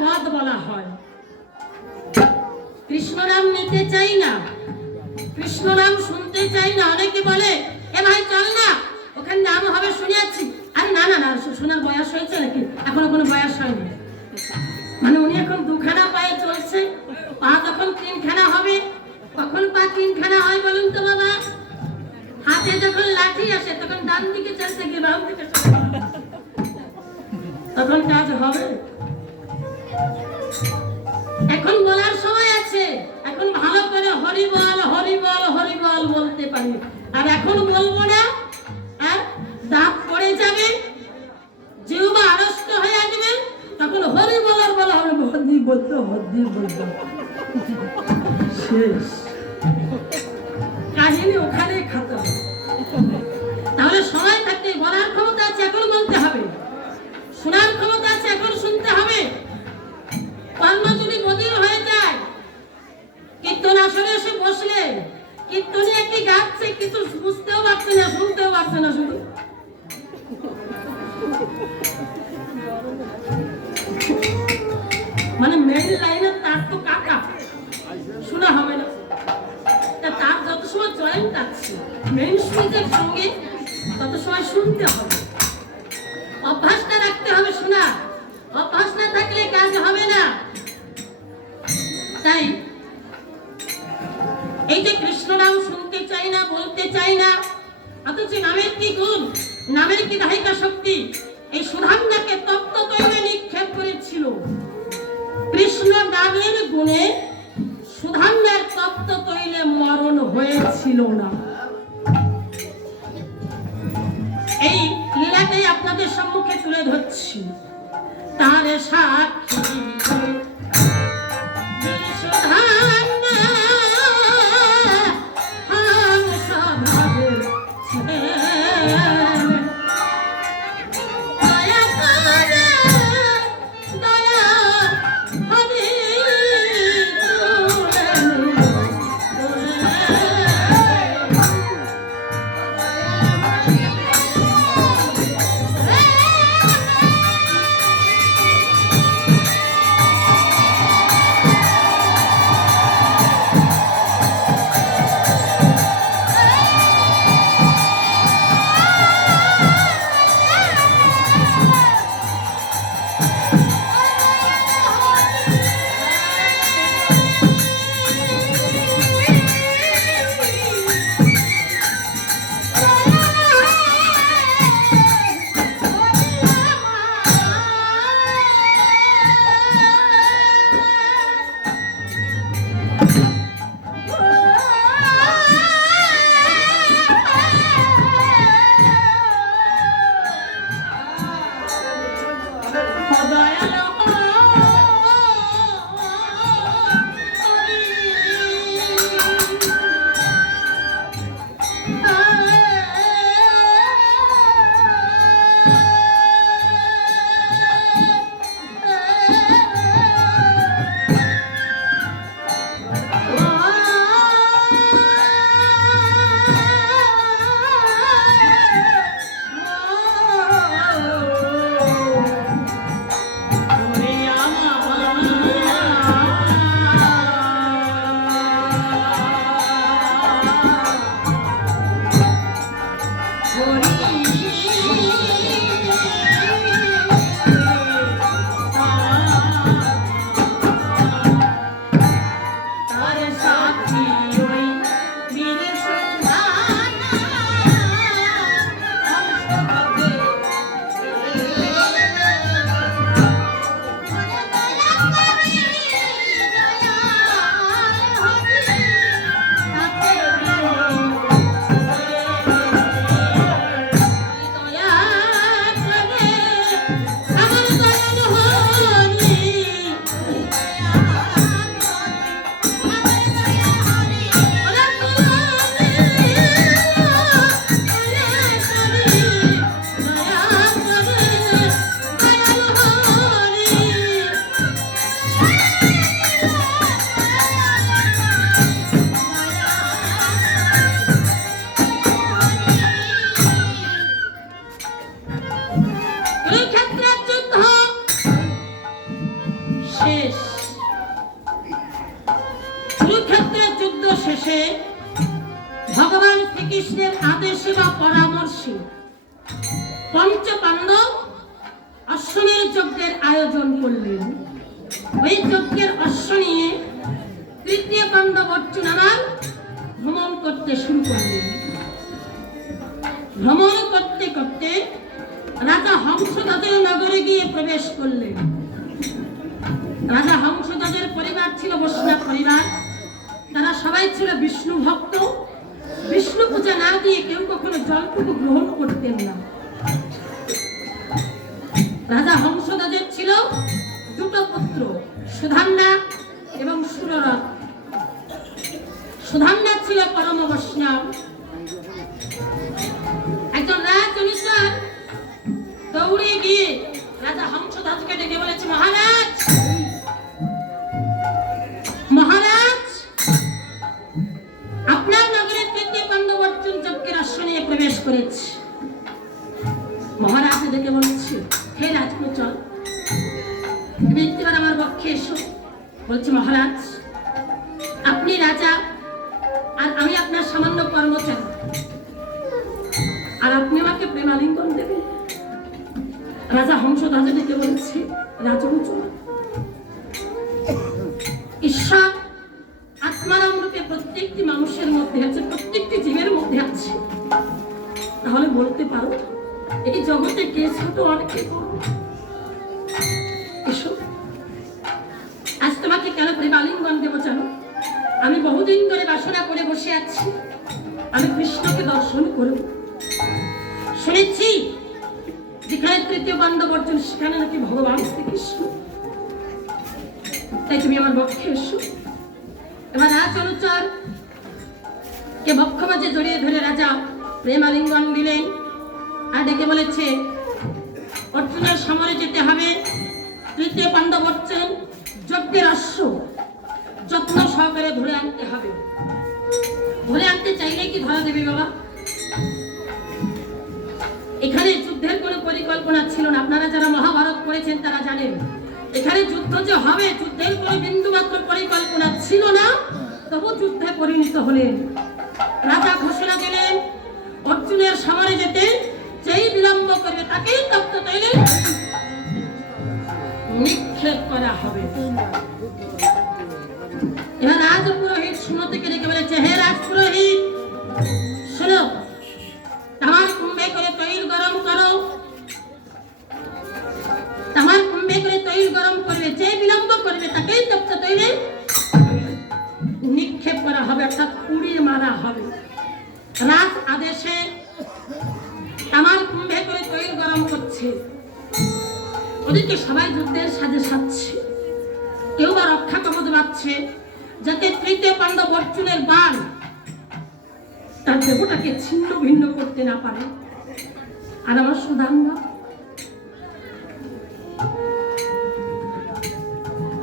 বধ বলা হয়। কৃষ্ণনাম নিতে চাই না, কৃষ্ণনাম শুনতে চাই না। অনেকে বলে এ ভাই চল না, ওখানে নাম হবে শুনিয়াছি। আরে না না না, শোনার বয়স হয়েছে নাকি? এখনো কোনো বয়স হয়নি। মানে উনি এখন দুখানা পায়ে চলছে, পা যখন তিনখানা হবে, কখন পা তিনখানা হয় বলুন তো বাবা? হাতে যখন লাঠি আসে তখন ডান দিকে চলতে গিয়ে বাম দিকে তখন কাজ হবে। এখন বলার সময় আছে, এখন ভালো করে হরি বল হরি বল হরি বল বলতে পারি। আর এখন বলবো না, আর দাঁত পড়ে যাবে, জিহ্বা আড়ষ্ট হয়ে আসবে, তখন হরি বলার বলা হবে হরি বলতে হরি বলতে শেষ, কাহিনী ওখানে খতম। তাহলে সময় থাকতে বলার ক্ষমতা আছে, এখন বলতে হবে। শোনার ক্ষমতা আছে, এখন শুনতে হবে। কর্ম যদি বদির হয়ে যায়, কীর্তন আসলে এসে বসলে কীর্তনে একটি গাচ্ছে, কিন্তু বুঝতেও পারছে না, শুনতেও পারছে না, শুধু মানে মেইন লাইনে তার তো কাকা শোনা হবে না। তার যত সময় জয়েন্ট আছে মেইন সুইচের সঙ্গে, তত সময় শুনতে হবে। অভ্যাসটা রাখতে হবে শোনা, অভ্যাস না থাকলে কাজ হবে না। তাই এই যে কৃষ্ণ নাম শুনতে চাই না, বলতে চাই না, অথচ নামের কি গুণ, নামের কি দাহিকা শক্তি। এই সুধান্নাকে তপ্ত তৈলে নিক্ষেপ করেছিল। কৃষ্ণ নামের গুণে সুধান্নার তপ্ত তৈলে মরণ হয়েছিল না। এই লীলাটাই আপনাদের সম্মুখে তুলে ধরছি। তার সাক্ষী শেষ। কুরুক্ষেত্রের যুদ্ধ শেষে ভগবান শ্রীকৃষ্ণের আদেশে বা পরামর্শে পঞ্চ পাণ্ডব অশ্বমেধ যজ্ঞের আয়োজন করলেন। ওই যজ্ঞের অশ্ব নিয়ে তৃতীয় পাণ্ডব অর্জুন আমার ভ্রমণ করতে শুরু করলেন। ভ্রমণ করতে করতে রাজা হংসধ্বজের নগরে গিয়ে প্রবেশ করলেন। রাজা হংসধ্বজের পরিবার ছিল বৈষ্ণব পরিবার। তারা সবাই ছিল বিষ্ণু ভক্ত। বিষ্ণু পূজা না দিয়ে কেউ কখনো জলটুকু গ্রহণ করতেন না। রাজা হংসধ্বজের ছিল দুটো পুত্র, সুধাম্না এবং সুররথ। সুধাম্না ছিল পরম বৈষ্ণব। একজন রাজ অনুসার দৌড়ে গিয়ে রাজা হংসধ্বজকে ডেকে বলেছে, মহারাজ, মহারাজ, আপনার নগরে তৃতীয় পাণ্ডব অর্জুন যজ্ঞের অশ্ব নিয়ে প্রবেশ করেছে। মহারাজ ডেকে বলছে, হে রাজপুত্র, চল, তুমি একটিবার আমার পক্ষে এসো। বলছে, মহারাজ, আপনি রাজা আর আমি আপনার সামান্য কর্মচারী, আর আপনি আমাকে প্রেমালিঙ্গন দেবেন? রাজা হংসধ্বজ ডেকে বলছে, রাজপুত্র, ঈশ্বর আত্মারাম রূপে প্রত্যেকটি মানুষের মধ্যে আছে, প্রত্যেকটি জীবের মধ্যে আছে। তাহলে বলতে পারো এই জগতে কে ছোট আর কে বড়? এসো, আজ তোমাকে কেন প্রেমালিঙ্গন দেবো জানো? আমি বহুদিন ধরে বাসনা করে বসে আছি, আমি কৃষ্ণকে দর্শন করব। শুনেছি যেখানে তৃতীয় পাণ্ডব অর্জুন সেখানে নাকি ভগবান শ্রীকৃষ্ণ। তাই তুমি আমার পক্ষে এসো। এবার রাজ অনুচর কে বক্ষ মাঝে জড়িয়ে ধরে রাজা প্রেমালিঙ্গন দিলেন আর ডেকে বলেছে, অর্জুনের সমরে যেতে হবে। তৃতীয় পাণ্ডব অর্জুন যজ্ঞের অশ্ব যত্ন সহকারে ধরে আনতে হবে। ধরে আনতে চাইলে কি ধরা দেবে বাবা? এখানে যুদ্ধের কোনো পরিকল্পনা ছিল না। আপনারা যারা মহাভারত পড়েছেন তারা জানেন, এখানে যুদ্ধ যে হবে যুদ্ধের কোনো বিন্দুমাত্র পরিকল্পনা ছিল না। তবু যুদ্ধে পরিণত হলেন। রাজা ঘোষণা দিলেন, অর্জুনের সমরে যেতে যেই বিলম্ব করবে তাকেই তপ্ত তৈলে নিক্ষেপ করা হবে। এবার রাজ পুরোহিত শুনো থেকে ডেকে বলেছে, হে রাজ পুরোহিত, শোনো, তামার কুম্ভে করে তৈল গরম করো। তামার কুম্ভে করে তৈল গরম করবে, যে বিলম্ব করবে তাকেই তপ্ত তৈলে নিক্ষেপ করা হবে, অর্থাৎ পুড়িয়ে মারা হবে। রাজ আদেশে তামার কুম্ভে করে তৈল গরম করছে। ওদিকে সবাই যুদ্ধের সাজে সাজছে, কেউ বা রক্ষা কবচ বাঁধছে যাতে তৃতীয় পাণ্ডব অর্জুনের বাণ তার দেহটাকে ছিন্ন ভিন্ন করতে না পারে। আর আমার সুধাম্না,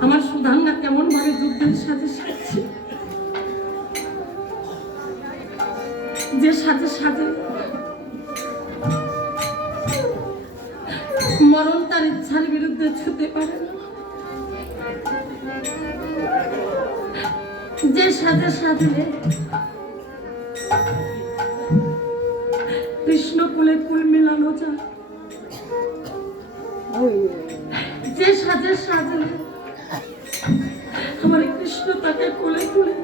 আমার সুধাম্না কেমন ভাবে যুদ্ধের সাজে সাজছে, যে সাজে সাজে মরণ তার ইচ্ছার বিরুদ্ধে ছুতে পারে না, যে সাজে সাজলে কৃষ্ণ কুলে কুল মিলানো যায়, যে সাজে সাজলে আমার কৃষ্ণ তাকে কোলে তুলে।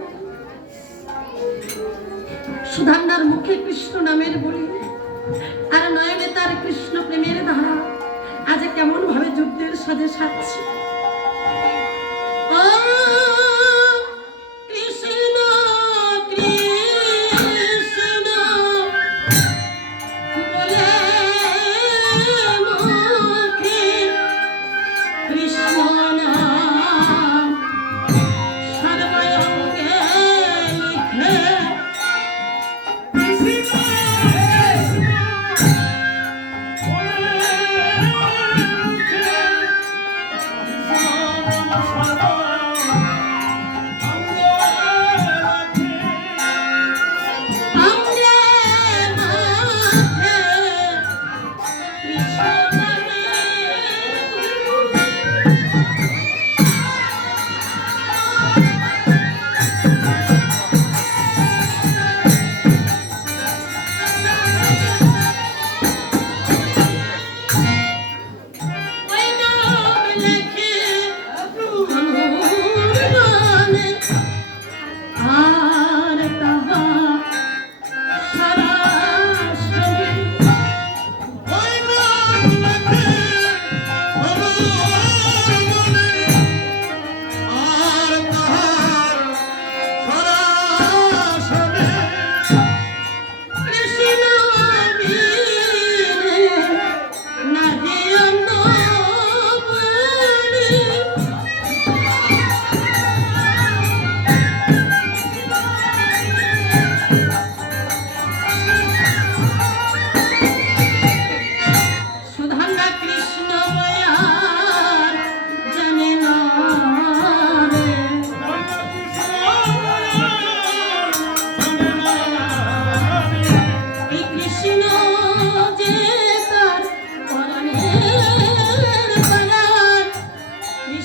সুধান্নার মুখে কৃষ্ণ নামের বলি আর নয়নে তার কৃষ্ণ প্রেমের ধারা আজ কেমন ভাবে যুদ্ধের সাজে সাজছে।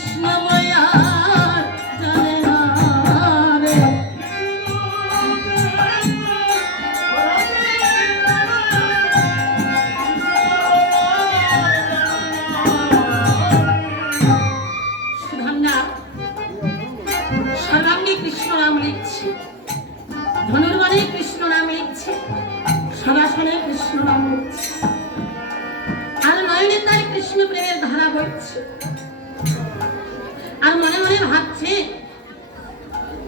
কৃষ্ণ বয়ার জানে না রে। সুধান্না সর্বাঙ্গে কৃষ্ণ নাম লিখছে, ধনুর্বাণে কৃষ্ণ নাম লিখছে, সদাসনে কৃষ্ণ নাম লিখছে, আর নয়নে তার কৃষ্ণ প্রেমের ধারা বইছে। আর মনে মনে ভাবছে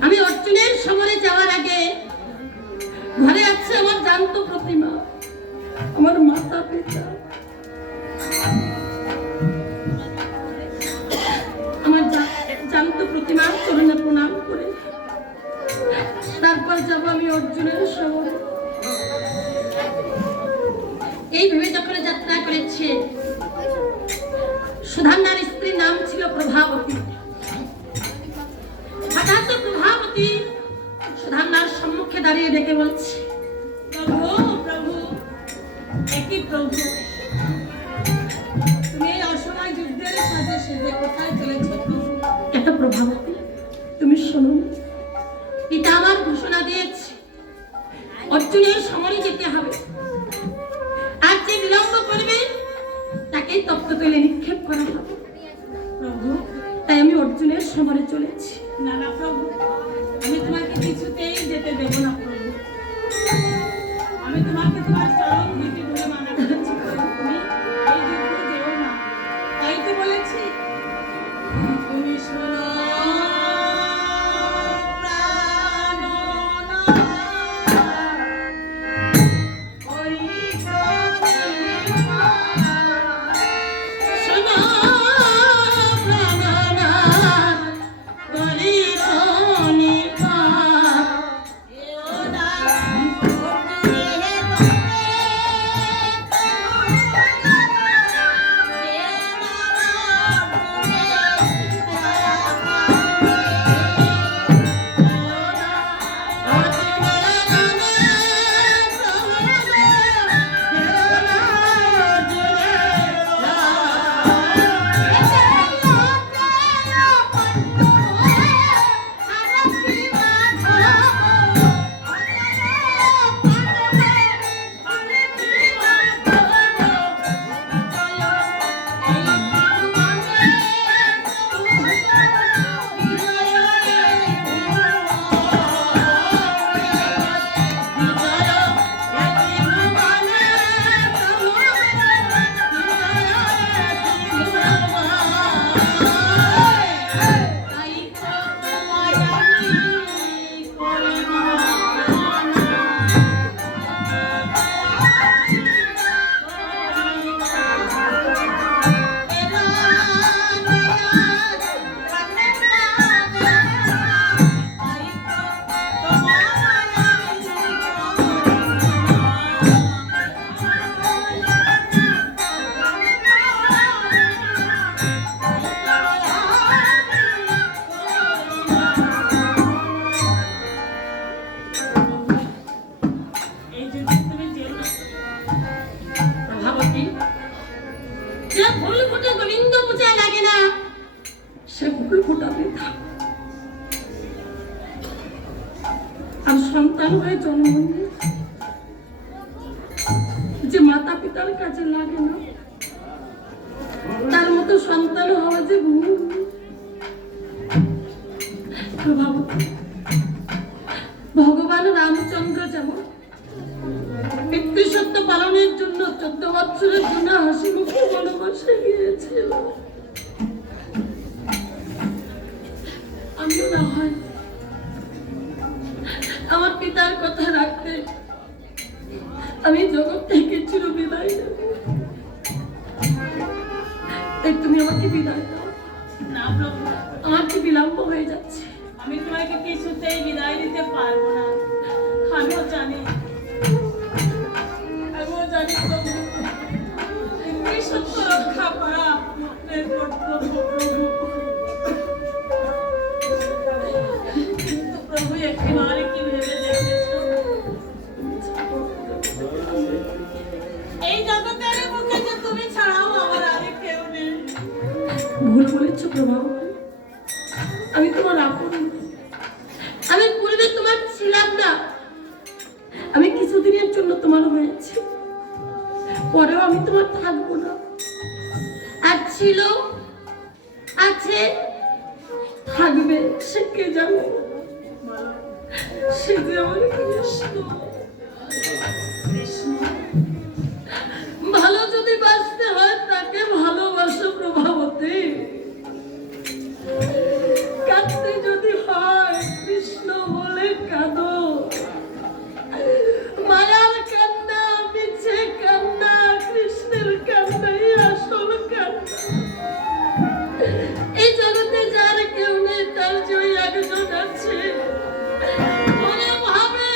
আমি অর্জুনের সমরে যাওয়ার আগে ঘরে আছে আমার জ্যান্ত প্রতিমা, আমার মাতা পিতা, আমার জ্যান্ত প্রতিমার চরণে প্রণাম করে তারপর যাব আমি অর্জুনের সমরে। এই ভেবে যখন যাত্রা করেছে, সুধান্নার স্ত্রীর নাম ছিল প্রভাবতী। হঠাৎ প্রভাবতী সুধান্নার সম্মুখে দাঁড়িয়ে ডেকে বলছে, প্রভু প্রভু, একই প্রভু, তুমি এই অসময় যুদ্ধের সাথে সেজে কোথায় চলেছ? এত প্রভাবতী, তুমি শোনো, পিতা আমার ঘোষণা দিয়েছে অর্জুনের সমরে যেতে হবে, আর যে বিলম্ব করবে তাকে তপ্ত তৈলে নিক্ষেপ করা হবে। প্রভু, তাই আমি অর্জুনের সমরে চলেছি। না না প্রভু, আমি তোমাকে কিছুতেই যেতে দেব না প্রভু। আমি তোমাকে তোমার চরম নীতি বলে মানা করেছি, তুমি এই যুদ্ধে যেও না, তাই তো বলেছি। তুমি শোনো সন্তান হয়ে জন্ম নিয়ে যে মাতা পিতার কাছে লাগে না, তার মতো সন্তান হওয়া যে ভুল। ভগবান রামচন্দ্র যেমন পিতৃসত্য পালনের জন্য 14 বছরের জন্য হাসি মুখে বনবাসে গিয়েছিল, আমিও না হয় আমার পিতার কথা রাখতে আমি জগৎ থেকে চির বিদায় নেব। তাই তুমি আমাকে বিদায় দাও না প্রভু, আমার কি বিলম্ব হয়ে যাচ্ছে। আমি তোমাকে কিছুতেই বিদায় দিতে পারবো না। আমিও জানি প্রভু, সত্য রক্ষা করা আপনার কর্তব্য প্রভু। কিন্তু প্রভু একেবারে কি ভেবে দেখেছো, এই জগতের বুকে যে তুমি ছাড়াও আমার আর কেউ নেই। ভুল বলেছো প্রভু, মা, আমি তোমার আপন। আমি পূর্বে তোমার ছিলাম না, আমি কিছুদিনের জন্য তোমার হয়েছি, পরেও আমি তোমার থাকবো না। আর ছিল, আছে, থাকবে সে কে জানে। সে যে আমার কৃষ্ণ। ভালো যদি বাঁচতে হয় তাকে ভালোবাসো প্রভাবতী, কাঁদতে যদি হয় কৃষ্ণ বলে কাঁদো। মায়ার কান্না, মিছে কান্না, কৃষ্ণের কান্নাই আসল কান্না। এই জগতে যার কেউ নেই তার যে একজন আছে, মনে ভাবে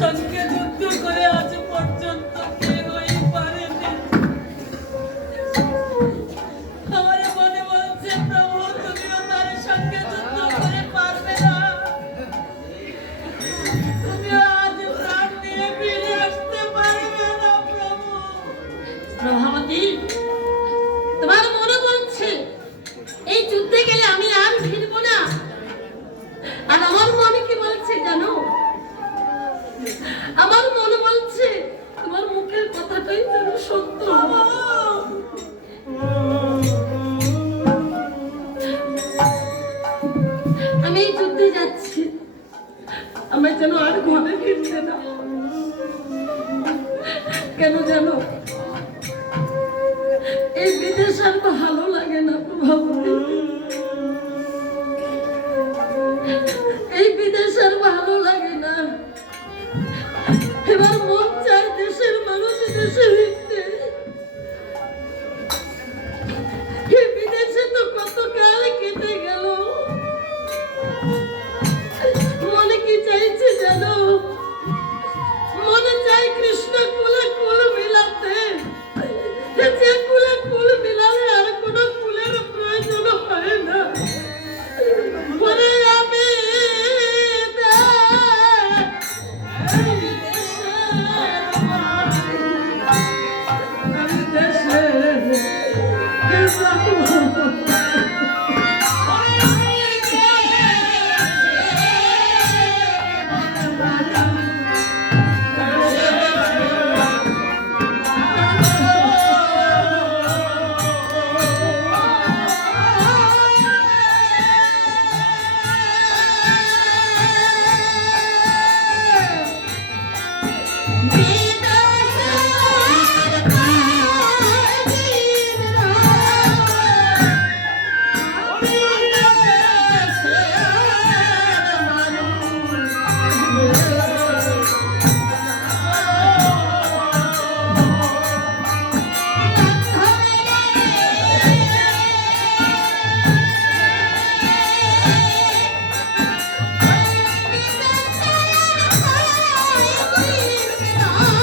সঙ্গে যুদ্ধ করে আজ পর্যন্ত কেউই পারেনি। আমার মনে বলছে প্রভু তুমিও তার সঙ্গে যুদ্ধ করে পারবে না, তুমিও আজ প্রাণ নিয়ে ফিরে আসতে পারবে না প্রভু। প্রভাবতী, তোমার মনে বলছে এই যুদ্ধে গেলে আমি আর ফিরবো না, আর আমার মনে কি বলছে জানো? আমার মনে বলছে তোমার মুখের কথাটাই যেন সত্য। আমি এই যুদ্ধে যাচ্ছি, আমার যেন আর ঘরে ফিরতে না। কেন জানো? এই বিদেশ আর ভালো লাগে না প্রভাবতী, এই বিদেশ আর ভালো লাগে না। এবার মন চায় দেশের মানুষ দেশে ফিরতে। বিদেশে তো কত কাল কেটে গেল, মনে কি চাইছে জানো? মনে চাই কৃষ্ণ কুলে কুল মিলাতে, যে কুলে কুল মিলালে আর কোনো কুলের প্রয়োজন হয় না। মনে আমি Oh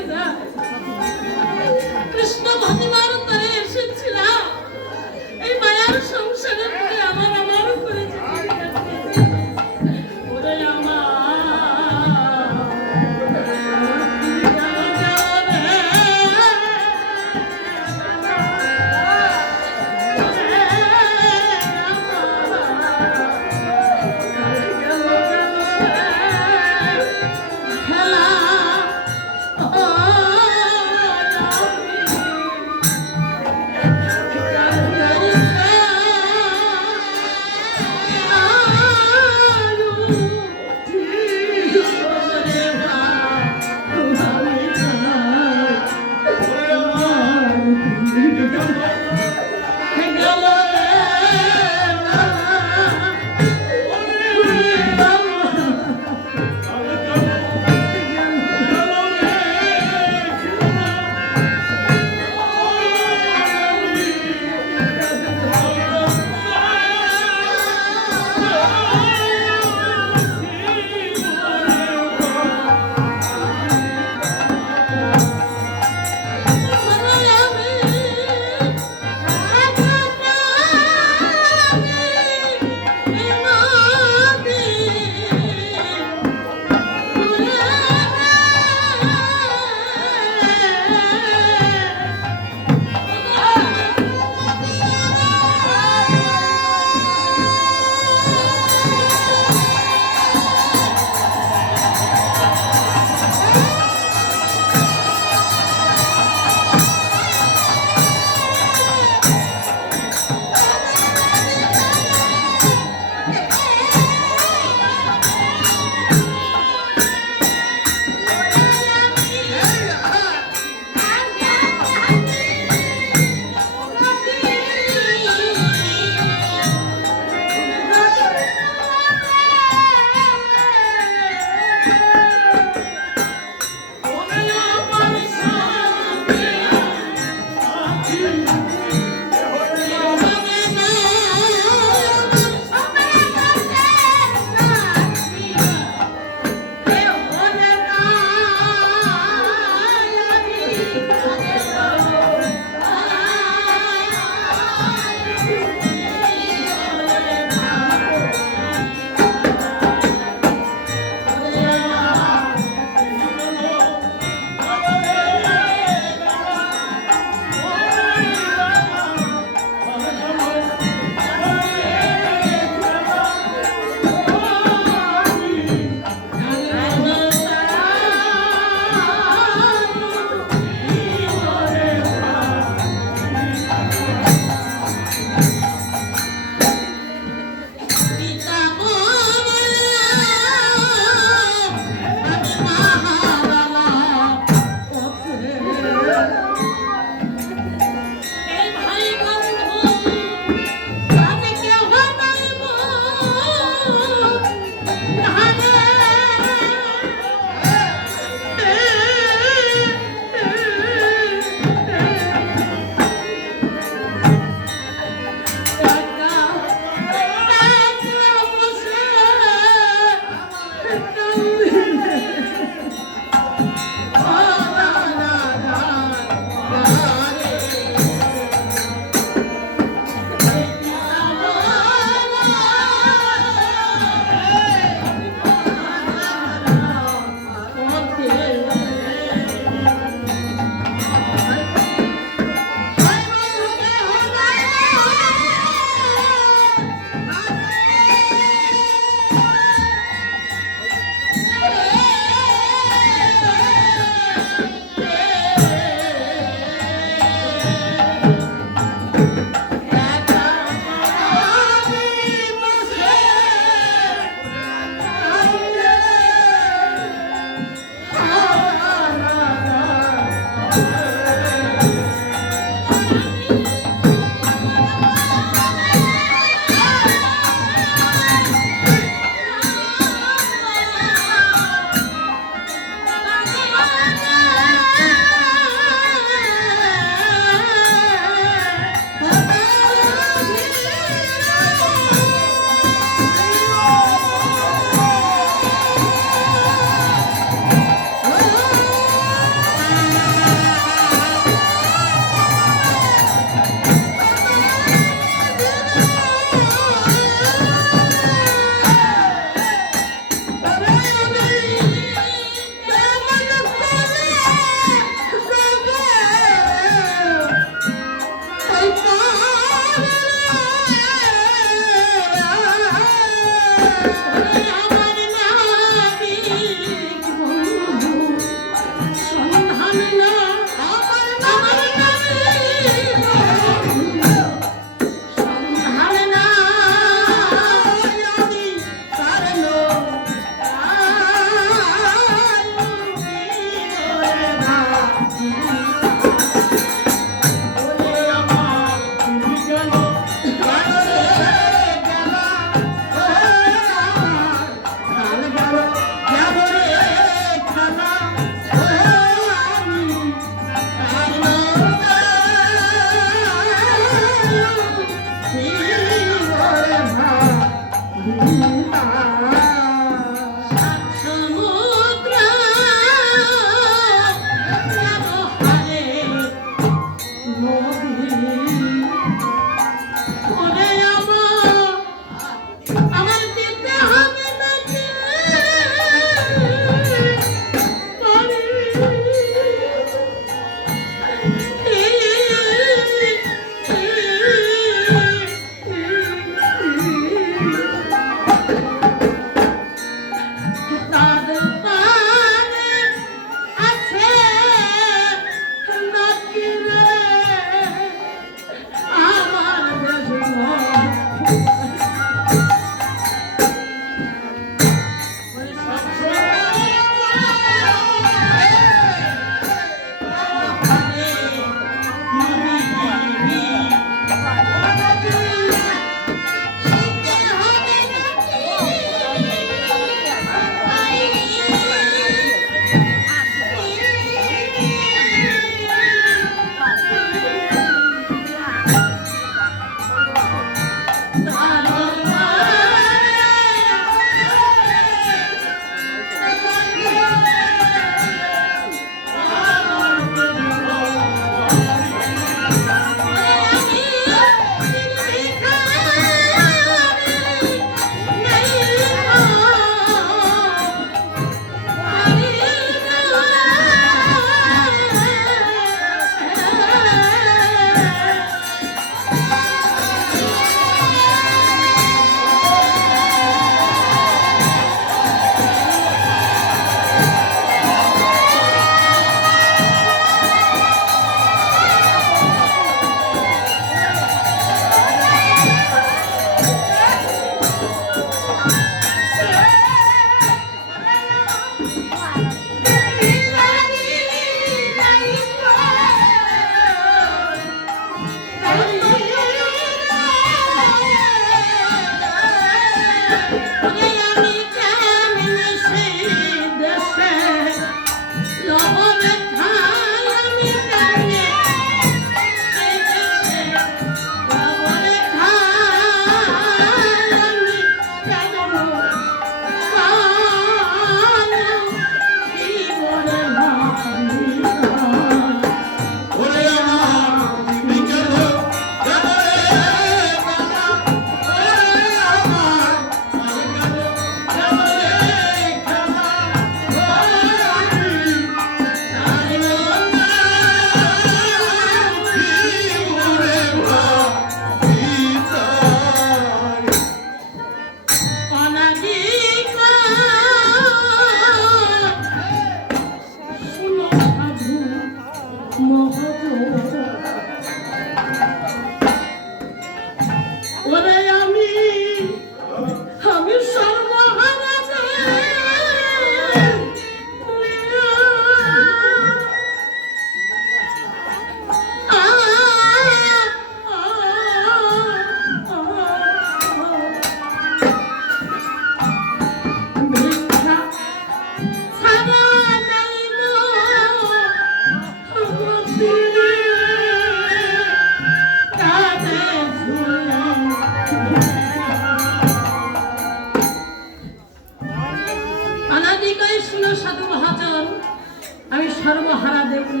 সর্বহারা দেখুন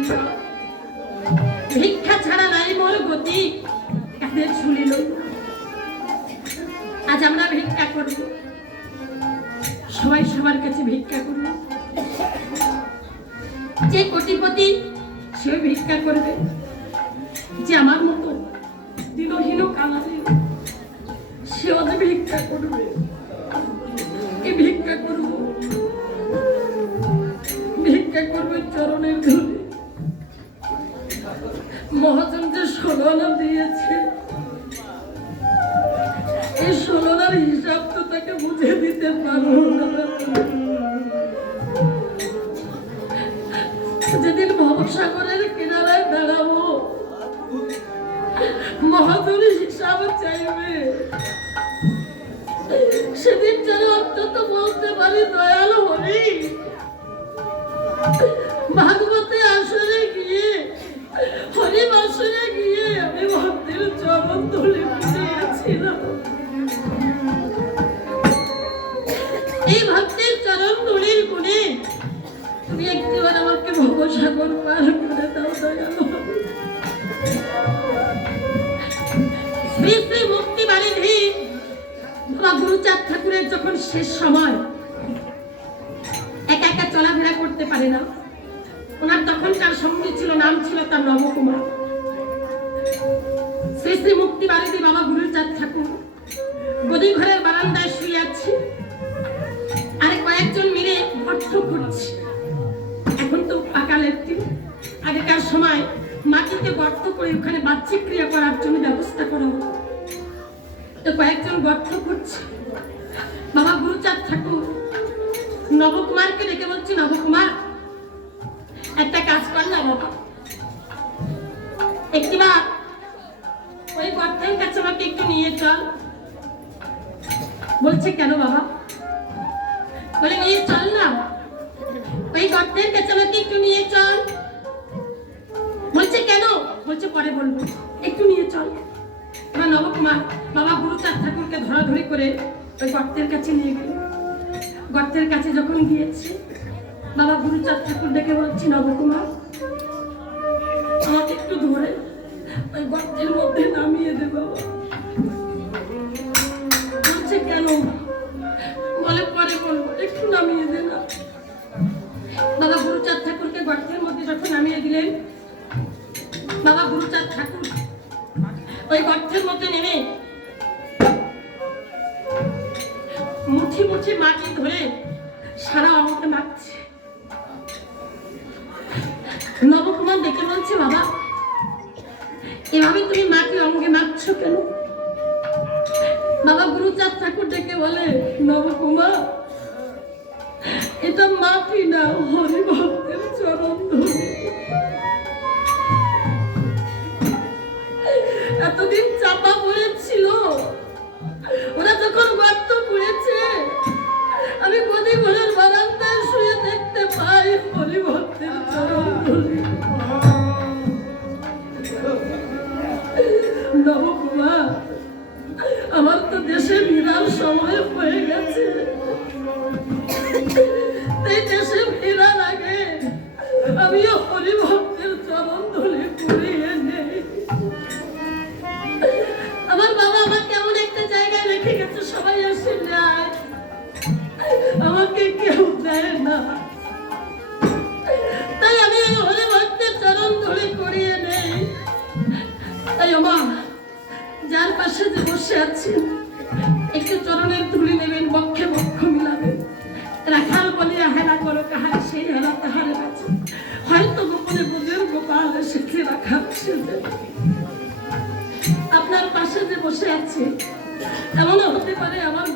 ভিক্ষা ছাড়া নাই মোর গতি কাঁধে ঝুলিল। আজ আমরা ভিক্ষা করব, সবাই সবার কাছে ভিক্ষা করব। যে কোটিপতি সে ভিক্ষা করবে, যে আমার মতো দিনহীন কানারে সেও যে ভিক্ষা করবে। এই ভিক্ষা করব, ভিক্ষা করবে চরণের ধুলি। মহাজন যে 16 আনা দিয়েছে, এই 16 আনার হিসাব তো তাকে বুঝে দিতে পারবো না। যেদিন ভবসাগরের কিনারায় দাঁড়াবো, মহাজন হিসাব চাইবে, সেদিন যেন অন্তত বলতে পারি দয়াল হরি ভাগবতে আসরে গিয়ে, হরি আসরে গিয়ে আমি ভক্তির চরণ ধরে দিয়েছিলাম। এই ভক্তির চরণ ধুলির গুণে তুমি একটিবার আমাকে ভবসাগর পার করে দাও দয়াল। শ্রী শ্রী মুক্তি বারিধি বাবা গুরুচাঁদ ঠাকুরের যখন শেষ সময়, একা একা চলাফেরা করতে পারে না, ওনার তখনকার সঙ্গী ছিল, নাম ছিল তার নবকুমার। শ্রী শ্রী মুক্তি বারিধি বাবা গুরুচাঁদ ঠাকুর গদি ঘরের বারান্দায় শুয়ে আছে, আর কয়েকজন মিলে গর্ত করছে। এখন তো পাকালের দিন, আগেকার সময় মাটিতে গর্ত করে ওখানে বাহ্যিক ক্রিয়া করার জন্য ব্যবস্থা করা হতো। তো কয়েকজন গর্ত করছে। বাবা গুরুচাঁদ ঠাকুর নবকুমারকে ডেকে বলছি, নবকুমার একটা কাজ কর না বাবা, একটিবার ওই গর্তের কাছে আমাকে একটু নিয়ে চল। বলছে কেন বাবা? বলে নিয়ে চল না, ওই গর্তের কাছে আমাকে একটু নিয়ে চল। বলছে কেন? বলছে পরে বলবো, একটু নিয়ে চল। এবার নবকুমার বাবা গুরুচাঁদ ঠাকুরকে ধরাধরি করে ওই গর্তের কাছে নিয়ে গেল। গর্তের কাছে যখন গিয়েছে, বাবা গুরুচাঁদ ঠাকুর ডেকে বলছি, নবকুমার আমাকে একটু ধরে ওই গর্তের মধ্যে নামিয়ে দে বাবা। বলছে কেন? বলে পরে বলবো, একটু নামিয়ে দে না। বাবা গুরুচাঁদ ঠাকুরকে গর্তের মধ্যে যখন নামিয়ে দিলেন, বাবা গুরুচাঁদ ঠাকুর ওই গর্তের মধ্যে নেমে মুঠি মুঠি মাটি ধরে সারা অঙ্গে মাখছে। নবকুমার দেখে বলছে, বাবা এভাবে তুমি মাটি অঙ্গে মাখছো কেন? বাবা গুরুচাঁদ ঠাকুর ডেকে বলে, নবকুমার এটা মাটি না হরি ভক্তের চরণ ধরে। এতদিন চাপা পড়েছিল, ওরা যখন গর্ত করেছে আমি গদি ঘরের বারান্দায় শুয়ে দেখতে পাই হরি ভক্তের চরণ ধরে। নবকুমার, আমার তো দেশে ফেরার সময় হয়ে গেছে, তাই দেশে ফেরার আগে আমিও হরি ভক্তের চরণ ধরে পড়িয়ে নেই। আমার বাবা আমার কেমন একটা জায়গায় রেখে গেছে, সবাই এসে নেয়, আমাকে কেউ দেয় না, তাই আমি ওই হরি ভক্তের চরণ ধরে করিয়ে নেই। তাই মা, যার পাশে যে বসে আছেন একটু চরণের ধুলি নেবেন, বক্ষে বক্ষ মিলাবেন। রাখাল বলিয়া হেলা করো কাহার, সেই হেলা তাহারে কাছে। হয়তো গোপনে বুঝের গোপাল এসেছে রাখাল সেজে। আপনার পাশে যে বসে আছে এমনও হতে পারে আমার